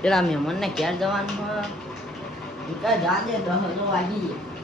પેલા મહેમાનને ઘેર જવાનું હોય. ઈ કહે જા દે દસ વાગી ગયા.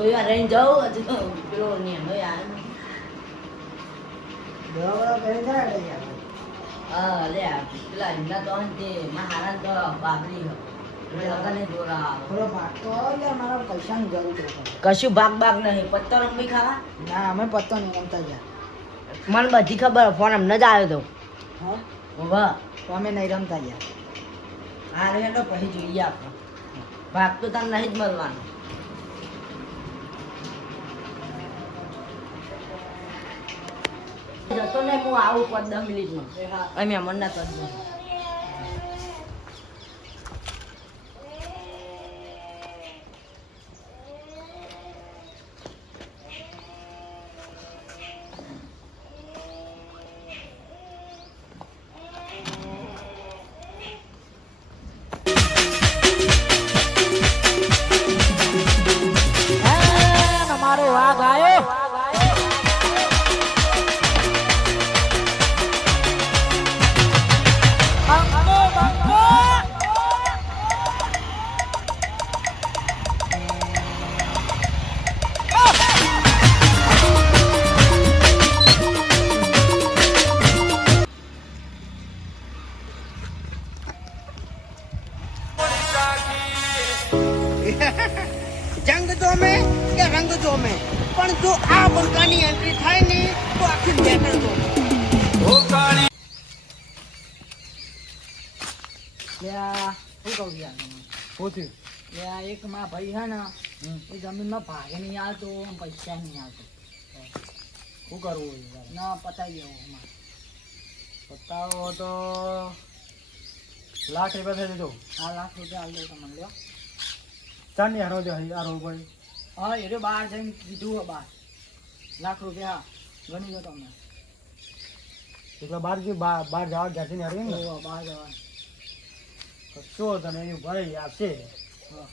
થોડી વાર રહીને જાઉં હજુ તો પેલો નિયમ આવ્યો નથી. હા લે આ પેલા હિંગા તો મારા તો બાબરી. કશું ભાગ ભાગ નહીં પત્તો રમી ખાવા ના અમે પત્તો નહીં રમતા ગયા મને બધી ખબર ફોન અમને જ આવ્યો તો હા તો અમે નહીં રમતા ગયા આ રહ્યો પછી જોઈએ આપણે ભાગ તો તને નહીં જ મળવાનો જતો ને હું આવું પાંચ દસ મિનિટમાં. અમે મન ના આ એન્ટ્રી થાય ને તો આખી બેટર આ શું કહું યાર એક માં ભાઈ છે ને એ જમીનમાં ભાગે નહીં આવતો પૈસા નહીં આવતો. શું કરવું ના પતાવી દેવો પતાવો તો લાખ રૂપિયા થઈ જજો. આ લાખ રૂપિયા આવી દો તમને લ્યો. ચારની હારો જો હારો ભાઈ હા એ બહાર જઈને કીધું હે બહાર લાખ રૂપિયા ગણી દો તમને. એટલે બાર જે બાર બાર જવા ઘરથી ને હારી ને બહાર જવા. કશો તને એવું ભરાઈ આપશે હા.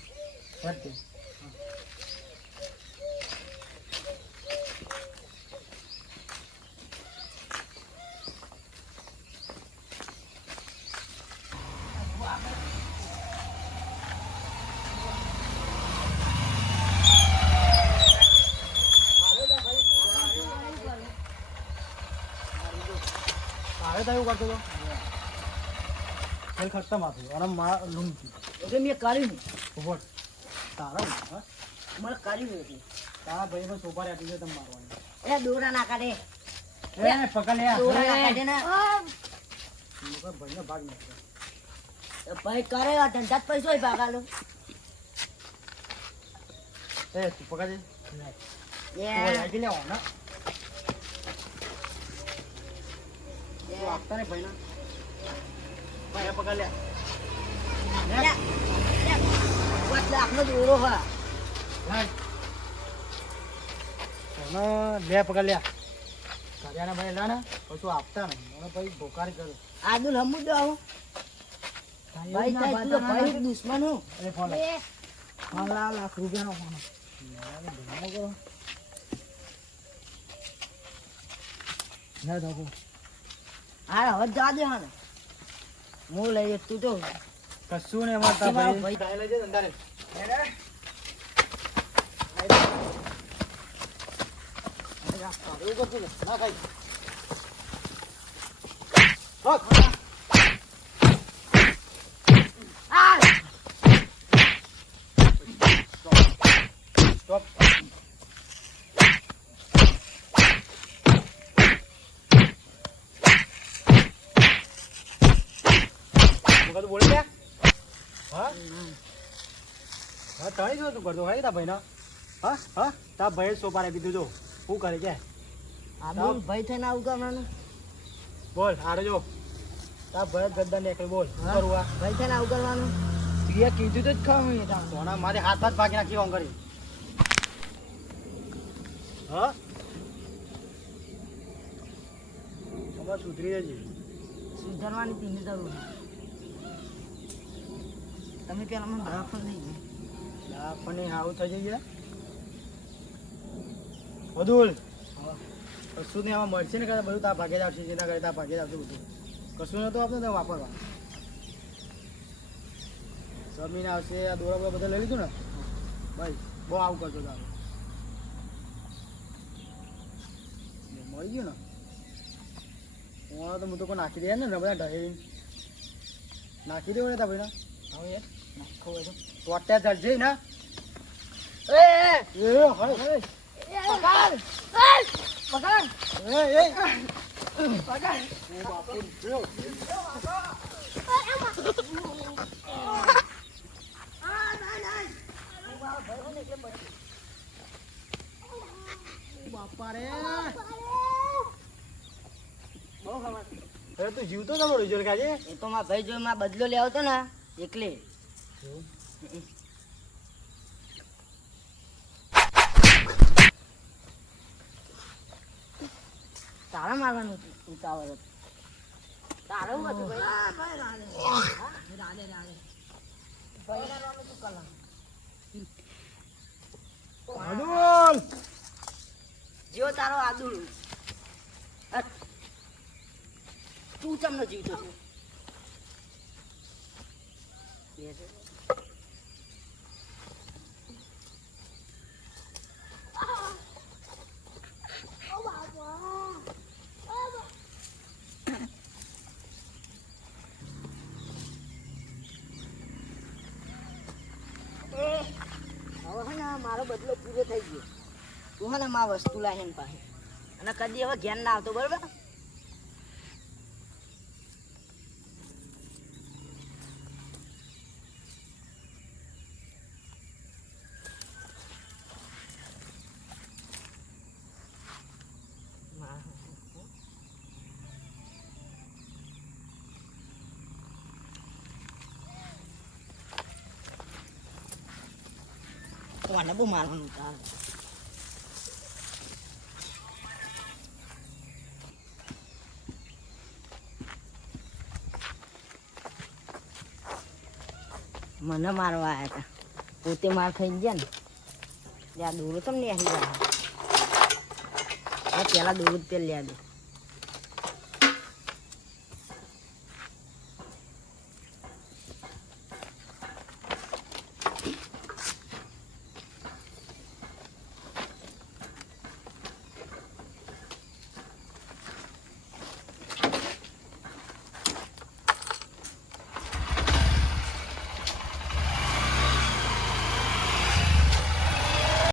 હેઠે. આવે તો એવું કરતો હતો કઈ ખતમ હતું અને મા લૂમતી એટલે મેં કર્યું ઊભો તારા? મને કર્યું એટલે. તારા ભાઈ પણ સોપારી આપી છે તમે મારવાની. એ દોરા ના કાઢે. એ પકડ લે દોરા ના કાઢે ને. મગર ભાઈને ભાગ નાખ્યો ભાઈ કરે આ ધંધા જ પૈસો ભાગાલો એ તું પકડ એ આપી લેવો ને તું આપતા ને ભાઈને. ભાઈ પકડ લે. પાંચ લાખનો દોરો હા. લાય. એને લે પકડ લે. કર્યાના ભાઈ લે ને પછી આપતા ને મને પછી ભોકારી કરે. આદુલ હમું દો આવું. ભાઈ તું દુશ્મન હું. એ ફોન લે. હા લાખ રૂપિયાનો ફોન કરો. ના ધોકો. હા હવે જા દે હા હું લઈ તું તો કશું ને એમાં તારા મારો ભાઈ ભાઈ. લઈ જજે લે. ના ખાઈ. બધું બોલે હા? હા તણી શું તું કરતો? ભાઈ તા ભાઈ હા હા? તા ભાઈ સોપારે કીધું જો. શું કરે કે આબુ ભાઈ થઈને આવું કરવાનું? બોલ આડે જો. તા ભાઈ ગદ્દા નીકળી બોલ. શું? કરું આ? ભાઈ થઈને આવું કરવાનું? એ કીધું તો જ ખાવું તાણ. સોના મારે હાથ હાથ ભાગી નાખી ઓમ કરી. હા? તમારે સુધરી જજે. સુધારવાની તેની જરૂર. તમે પેલા મને બરાબર નહીં આપણને આવું થઈ જઈએ. વધુલ કશું નહીં આમાં મળશે ને કદાચ બધું? તાર ભાગે જ આવશે જેના કરે તાર ભાગે જ આવશે બધું. કશું નતું આપણે ત્યાં વાપરવા. જમીન આવશે આ દોરા બધા લઈ લીધું ને? ભાઈ બહુ આવું કરતો તારે મળી ગયું ને? હું તો હું તો કોઈ નાખી દે ને બધા ઢહેરી નાખી દેવું ને તા ભાઈ હવે યાર, નાખો હોય તો. તો અત્યારે ચડશે ને એ, એ હોય પકડ! પકડ! એ એ પકડ! ઓ બાપુ જો બાપા રે બહુ ખબર. જીવતો નતો રિઝલ્ટ કાજે એ તો મારા ભાઈ જો બદલો લેવો હતો ને એકલે તારા મારવાનું ઉતાવળ. તારે હતું ભાઈ? ભાઈના નામે? અદુલ જેવો તારો આદુલ અ, તું ચમનો જીવતો છું બદલો પૂરો થઈ ગયો. તું હા ને માં વસ્તુ લાવીને પાસે. અને કદી હવે ઘેર ના આવતો, બરોબર? કોને બહુ મારવાનું તારે મને મારવા આવ્યા હતા પોતે માર ખાઈ ગયા ને ત્યાં દોરો તમને આવી ગયા પેલા દોરો જ લ્યા દે